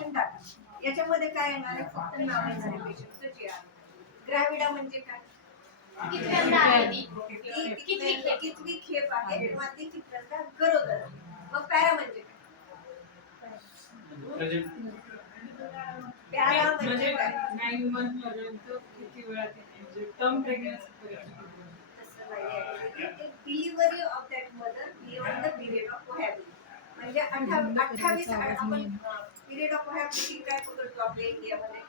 Question टाका. याच्यामध्ये काय येणार आहे, फक्त नाव येणार आहे पेशंटचं जे आहे. ग्रॅव्हिडा म्हणजे काय, कितवी खेप आहे किंवा ती कितव्यांदा गरोदर. मग पॅरा म्हणजे काय, पॅरा म्हणजे काय, 9 मंथ पर्यंत किती वेळा म्हणजे term pregnancy delivery of that mother beyond the period of cohabitability. म्हणजे 28 आपण पिरियड ऑफ कोहॅबिलिटी काय पकडतो आपल्या इंडियामध्ये,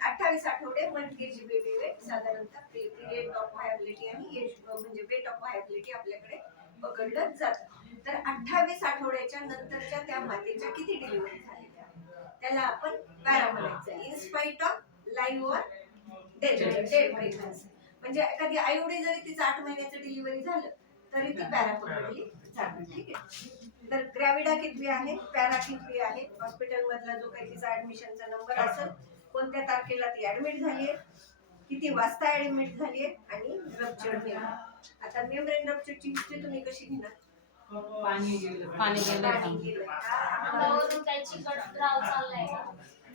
28 आठवडे म्हणजे जी बेबी वेट साधारणतः पिरियड ऑफ कोहॅबिलिटी आणि एज म्हणजे वेट ऑफ कोहॅबिलिटी आपल्याकडे पकडलं जातं. तर 28 आठवड्याच्या नंतरच्या त्या मातेच्या किती डिलिव्हरी झालेल्या त्याला आपण पॅरा म्हणायचं. In spite of live or dead pregnancy. म्हणजे एखादी आईवडील जरी तिचं 8 महिन्याचं डिलिव्हरी झालं तरी ती पॅरा पकडली जाते. ठीक आहे. तर ग्रॅव्हिडा कितवी आहे, पॅरा कितवी आहे, हॉस्पिटल मधला जो काही तिचा ऍडमिशनचा नंबर असेल, कोणत्या तारखेला ती ऍडमिट झालीये, किती वाजता ऍडमिट झालीये आणि रप्चर झाली. आता मेम्ब्रेन रप्चरची हिस्ट्री तुम्ही कशी घेणार, पाणी गेलं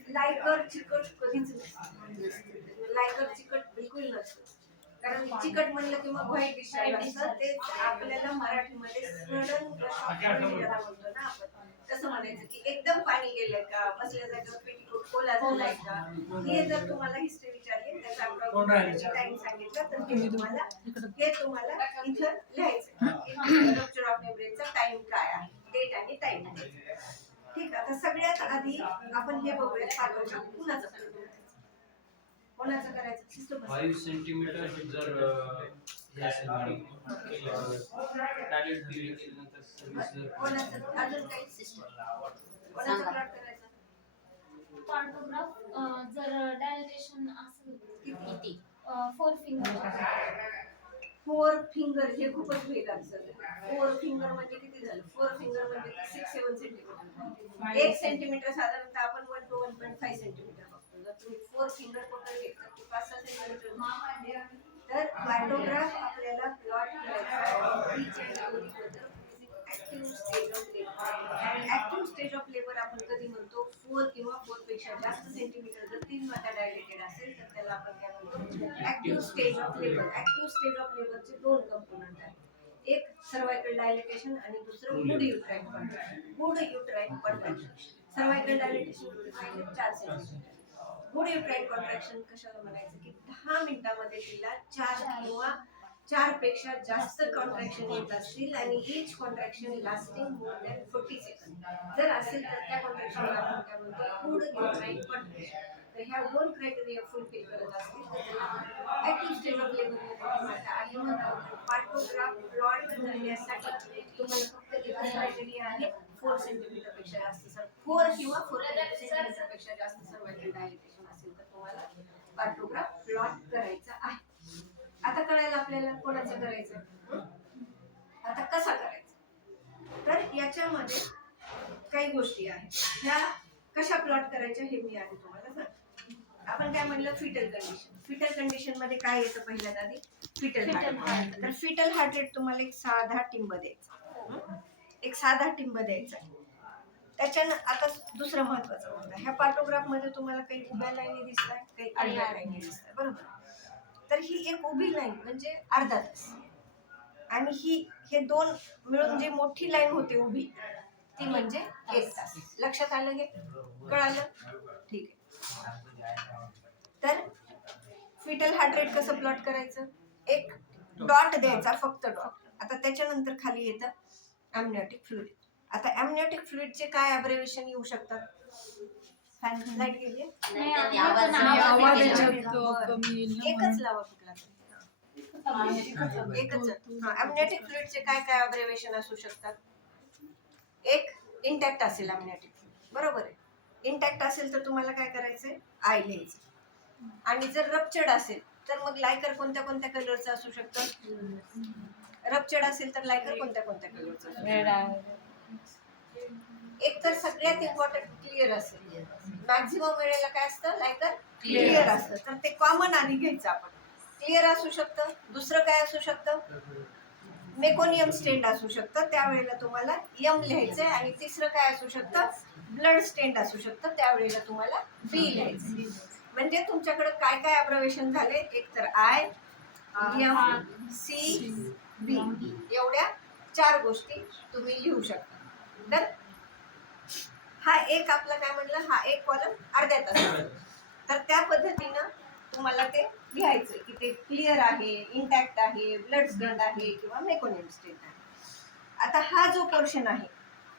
लायकर चिकट कधीच नसतं. लायकर चिकट बिलकुल नसतं. कारण चिकट म्हणलं की मग व्हाईट डिस्चार्ज असतं. ते आपल्याला मराठीमध्ये सडन ज्याला म्हणतो ना आपण, तसं म्हणायचं की एकदम पाणी गेलंय का, बसल्या जागेवर पेटीकोट कोला झालाय का. हे जर तुम्हाला हिस्ट्री विचारली, त्याचा टाइम सांगितलं तर हे तुम्हाला इथं लिहायचं. रप्चर ऑफ मेम्ब्रेनचा टाइम काय आहे, डेट आणि टाइम. ठीक. आता सगळ्यात आधी आपण हे बघूया, पाठवून कुणाचं करायचं. 5 सेंटीमीटर जर हे असेल मॅडम टॅलेंट दिली नंतर सर्व्हिस कोणाचं अजून काही कोणाचं प्लॉट करायचं, पार्टोग्राफ जर डायलेटेशन असेल किती 4 फिंगर हे खूपच वेगळं असेल. 4 फिंगर म्हणजे किती झालं, 4 फिंगर म्हणजे 6-7 सेंटीमीटर. 1 सेंटीमीटर साधारणतः आपण 1 to 1.5 सेंटीमीटर बघतो. जर तुम्ही 4 फिंगर पकडले तर 5-6 सेंटीमीटर. तर पार्टोग्राफ आपल्याला प्लॉट करायचा ऍक्टिव्ह स्टेज ऑफ लेबर आपण कधी म्हणतो, 4 किंवा 4 पेक्षा जास्त सेंटीमीटर जर 3 मात्रा डायलेटेड असेल तर त्याला आपण काय म्हणतो, active stage of labour. Active stage of लेबरचे 2 कंपोनंट आहेत, एक सर्वायकल डायलेटेशन आणि दुसरं good uterine contraction. Cervical dilatation 4 centimetre. Good uterine contraction कशाला म्हणायचं की 10 मिनिटांमध्ये तिला 4 किंवा 4 पेक्षा जास्त कॉन्ट्रॅक्शन येत असतील आणि each contraction lasting more than 40 second जर असेल तर त्या कॉन्ट्रॅक्शनला आपण काय म्हणतो, गुड युट्राइन कॉन्ट्रॅक्शन. तर ह्या 2 क्रायटेरिया फुलफिल करत असतील तर त्याला ऍक्टिव्ह स्टेज ऑफ लेबर आहे. म्हणतो पार्टोग्राफ प्लॉट करण्यासाठी तुम्हाला फक्त एकच क्रायटेरिया आहे, 4 सेंटीमीटर पेक्षा जास्त 4 किंवा 4 सेंटीमीटर पेक्षा जास्त सर्वायकल डायलेटेशन असेल तर तुम्हाला पार्टोग्राफ प्लॉट करायचा आहे. आता कळायला आपल्याला कोणाचं करायचं. आता कसा करायचा, तर याच्यामध्ये काही गोष्टी आहेत, ह्या कशा प्लॉट करायच्या हे मी आधी तुम्हाला सांगते. आपण काय म्हणलं, फिटल कंडिशन. फिटल कंडिशन मध्ये काय येतं पहिल्यात आधी, फिटल हार्ट. तर फिटल हार्ट रेट तुम्हाला एक साधा टिंब द्यायचा, एक साधा टिंब द्यायचा. त्याच्यानं आता दुसरं महत्वाचं होतं, ह्या पार्टोग्राफ मध्ये तुम्हाला काही उभ्या लाईनी दिसतात, काही आडव्या लाईनी दिसतात, बरोबर. तर ही एक उभी लाईन म्हणजे अर्धा तास आणि हे 2 मिळून जी मोठी लाईन होते उभी ती म्हणजे 1 तास. लक्षात आलं, हे कळालं, ठीक आहे. तर फिटल हार्ट रेट कसं प्लॉट करायचं, एक डॉट द्यायचा, फक्त डॉट. आता त्याच्यानंतर खाली येतं ॲमनिओटिक फ्लुइड. आता ॲमनिओटिक फ्लुइडचे काय अब्रिव्हिएशन येऊ शकतात, लाईट गेली, एकच लावा कुठला एकच. ॲमनिओटिक फ्लुइडचे काय काय अब्रिव्हिएशन असू शकतात, एक इंटॅक्ट असेल ॲमनिओटिक फ्लुइड, बरोबर आहे. इंटॅक्ट असेल तर तुम्हाला काय करायचंय, आय लिहायचं. आणि जर रप्चर्ड असेल तर मग लायकर कोणत्या कोणत्या कलरचं असू शकतं, रप्चर्ड असेल तर लायकर कोणत्या कोणत्या कलरचं, एक तर सगळ्यात इम्पॉर्टंट क्लिअर असेल. मॅक्झिमम वेळेला काय असतं, लायकर क्लिअर असतं, तर ते कॉमन आधी घ्यायचं आपण. क्लिअर असू शकतं, दुसरं काय असू शकतं, मेकोनियम स्टेंड असू शकतं, त्यावेळेला तुम्हाला यम लिहायचंय. आणि तिसरं काय असू शकतं, ब्लड स्टेंड असू शकतं, त्यावेळेला तुम्हाला बी लिहायचं. म्हणजे तुमच्याकडे काय काय अब्रवेशन झाले, एक तर आय, एम, सी, बी, एवढ्या 4 गोष्टी तुम्ही लिहू शकता. तर हा एक आपला काय म्हणलं, हा एक कॉलम अर्ध्या तासाचा. तर त्या पद्धतीनं तुम्हाला ते लिहायचं की ते क्लिअर आहे, इंटॅक्ट आहे, ब्लड स्टेंड आहे किंवा मेकोनियम स्टेंड आहे. आता हा जो पोर्शन आहे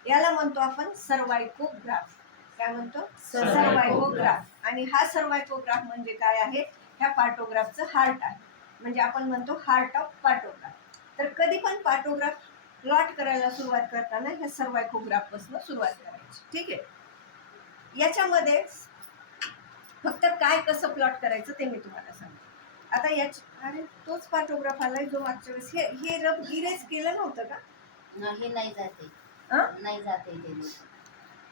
याला म्हणतो आपण सर्वायकोग्राफ. काय म्हणतो, सर्वायकोग्राफ. आणि हा सर्वायकोग्राफ म्हणजे काय आहे, ह्या पार्टोग्राफचं हार्ट आहे. म्हणजे आपण म्हणतो हार्ट ऑफ पार्टोग्राफ. तर कधी पण पार्टोग्राफ प्लॉट करायला सुरुवात करताना ह्या सर्वायकोग्राफ पासून सुरुवात करायची. ठीक आहे. याच्यामध्ये फक्त काय कसं प्लॉट करायचं ते मी तुम्हाला सांगते. आता अरे तोच पार्टोग्राफ आलाय जो मागच्या वेळेस हे रब इरेज केलं नव्हतं का? हे नाही जाते, नाही जाते ते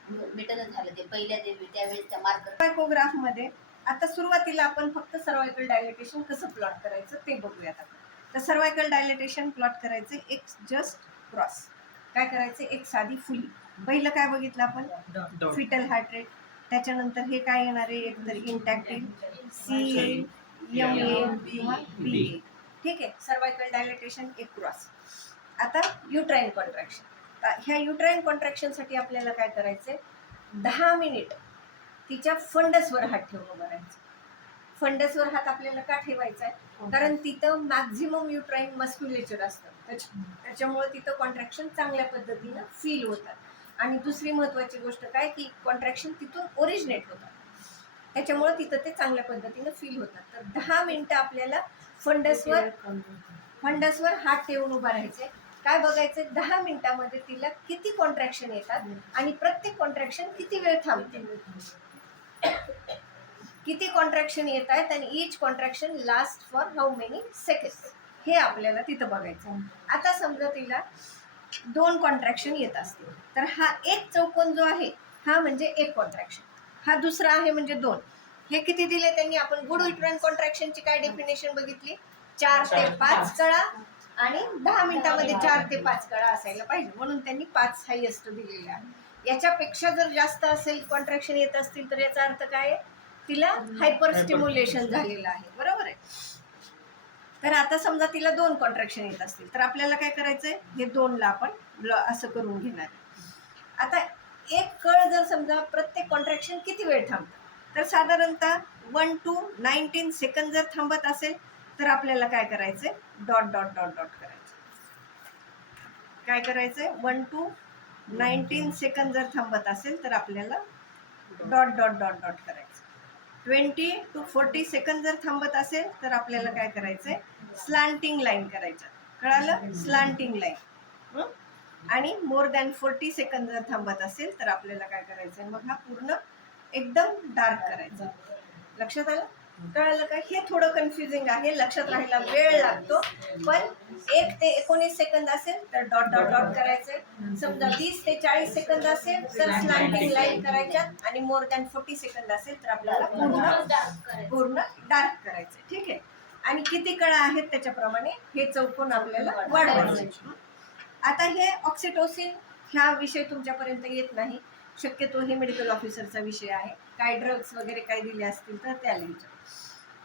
मिटलं झालं ते पहिल्या त्यावेळेस त्या मार्कर. सर्वायकोग्राफ मध्ये आता सुरुवातीला आपण फक्त सर्वायकल डायलेटेशन कसं प्लॉट करायचं ते बघूयात आपण. तर सर्वायकल डायलेटेशन प्लॉट करायचे एक जस्ट क्रॉस. काय करायचं, एक साधी फुली. पहिलं काय बघितलं आपण, फिटल हार्ट रेट. त्याच्यानंतर हे काय येणार आहे, एक तर इंटॅक्ट येईल, सी येईल, एम येईल किंवा बी येईल. ठीक आहे. सर्वायकल डायलेटेशन एक क्रॉस. आता युट्राइन कॉन्ट्रॅक्शन. ह्या युट्राइन कॉन्ट्रॅक्शनसाठी आपल्याला काय करायचंय, 10 मिनिट तिच्या फंडसवर हात ठेवून उभं राहायचं. फंडसवर हात आपल्याला का ठेवायचा आहे, कारण तिथं मॅक्झिमम युट्राइन मस्क्युलेचर असतं, त्याच्यामुळे तिथं कॉन्ट्रॅक्शन चांगल्या पद्धतीनं फील होतात. आणि दुसरी महत्वाची गोष्ट काय की कॉन्ट्रॅक्शन तिथून ओरिजिनेट होतात, त्याच्यामुळे तिथं ते चांगल्या पद्धतीनं फील होतात. तर 10 मिनिटं आपल्याला फंडसवर हात ठेवून उभा राहायचे. काय बघायचं, 10 मिनिटामध्ये तिला किती कॉन्ट्रॅक्शन येतात आणि प्रत्येक कॉन्ट्रॅक्शन किती वेळ थांबते, किती कॉन्ट्रॅक्शन येत आहेत आणि each contraction last for how many second, हे आपल्याला तिथं बघायचं. आता समजा तिला 2 कॉन्ट्रॅक्शन येत असतील, तर हा एक चौकोन जो आहे हा म्हणजे एक कॉन्ट्रॅक्शन, हा दुसरा आहे म्हणजे 2. हे किती दिले त्यांनी, आपण गुड युट्राइन कॉन्ट्रॅक्शनची काय डेफिनेशन बघितली, 4 ते 5 कळा आणि 10 मिनिटामध्ये 4 ते 5 कळा असायला पाहिजे, म्हणून त्यांनी 5 हायेस्ट दिलेले आहे. याच्यापेक्षा जर जास्त असेल कॉन्ट्रॅक्शन येत असतील तर याचा अर्थ काय आहे, तिला हायपर स्टिम्युलेशन झालेलं आहे. बरोबर आहे. तर आता समजा तिला 2 कॉन्ट्रॅक्शन येत असतील तर आपल्याला काय करायचंय, हे 2ला आपण असं करून घेणार. आता एक कळ जर समजा प्रत्येक कॉन्ट्रॅक्शन किती वेळ थांबतं, तर साधारणतः 1 to 19 सेकंद जर थांबत असेल तर आपल्याला काय करायचंय, डॉट डॉट डॉट डॉट करायचं. काय करायचंय, 1 to 19 सेकंद जर थांबत असेल तर आपल्याला डॉट डॉट डॉट डॉट करायचं. 20 to 40 सेकंद जर थांबत असेल तर आपल्याला काय करायचंय, स्लांटिंग लाईन करायचं. कळालं, स्लांटिंग लाईन. आणि मोर दॅन 40 सेकंद जर थांबत असेल तर आपल्याला काय करायचंय, मग हा पूर्ण एकदम डार्क करायचा. लक्षात आलं, कळालं का? हे थोडं कन्फ्युजिंग आहे, लक्षात राहायला वेळ लागतो. पण 1 ते 19 सेकंद असेल तर डॉट डॉट डॉट करायचंय. समजा 20 ते 40 सेकंद असेल तर स्लांटिंग लाईन करायच्या. आणि मोर दॅन 40 सेकंद असेल तर आपल्याला पूर्ण डार्क करायचं. ठीक आहे. आणि किती कळा आहेत त्याच्याप्रमाणे हे चौकोन आपल्याला वाढवायचे. आता हे ऑक्सिटोसिन ह्या विषय तुमच्यापर्यंत येत नाही, शक्यतो हे मेडिकल ऑफिसरचा विषय आहे. काय ड्रग्स वगैरे काय दिले असतील तर त्या लिहायचं.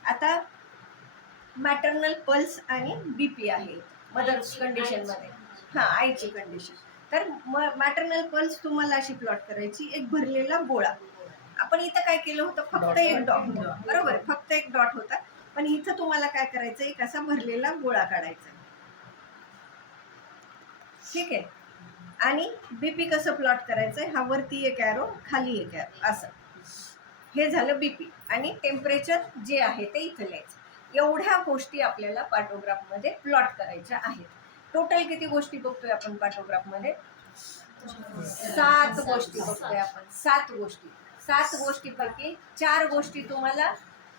आता मॅटर्नल पल्स आणि बीपी आहे मदर्स कंडिशनमध्ये, आईची कंडिशन. तर मॅटर्नल पल्स तुम्हाला अशी प्लॉट करायची, एक भरलेला गोळा. आपण इथं काय केलं होतं, फक्त एक डॉट, बरोबर, फक्त एक डॉट होता. पण इथं तुम्हाला काय करायचं, एक असा भरलेला गोळा काढायचा. ठीक आहे. आणि बीपी कसं प्लॉट करायचंय, हा वरती एक ॲरो खाली एक ॲरो असं. हे झालं बीपी. आणि टेम्परेचर जे आहे ते इथं लिहायचं. एवढ्या गोष्टी आपल्याला पार्टोग्राफमध्ये प्लॉट करायच्या आहेत. टोटल किती गोष्टी बघतोय आपण पार्टोग्राफमध्ये, 7 गोष्टी बघतोय आपण. 7 गोष्टी. 7 गोष्टीपैकी 4 गोष्टी तुम्हाला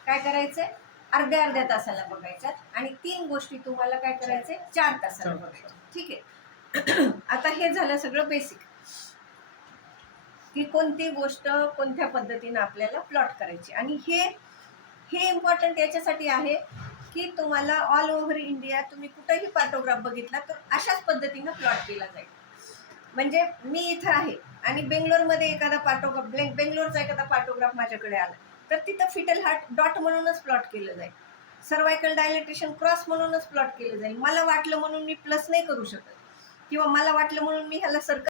काय करायचंय, अर्ध्या अर्ध्या तासाला बघायच्यात. आणि 3 गोष्टी तुम्हाला काय करायचंय, 4 तासाला बघायच्या. ठीक आहे. आता हे झालं सगळं बेसिक, की कोणती गोष्ट कोणत्या पद्धतीने आपल्याला प्लॉट करायची. आणि हे इम्पॉर्टंट याच्यासाठी आहे की तुम्हाला ऑल ओव्हर इंडिया तुम्ही कुठेही पार्टोग्राफ बघितला तर अशाच पद्धतीनं प्लॉट केला जाईल. म्हणजे मी इथं आहे आणि बेंगलोरमध्ये एखादा पार्टोग्राफ बेंगलोरचा एखादा पार्टोग्राफ माझ्याकडे आला तर तिथं फिटल हार्ट डॉट म्हणूनच प्लॉट केलं जाईल, सर्वायकल डायलेटेशन क्रॉस म्हणूनच प्लॉट केलं जाईल. मला वाटलं म्हणून मी प्लस नाही करू शकत, किंवा मला वाटलं म्हणून मी ह्याला सर्कल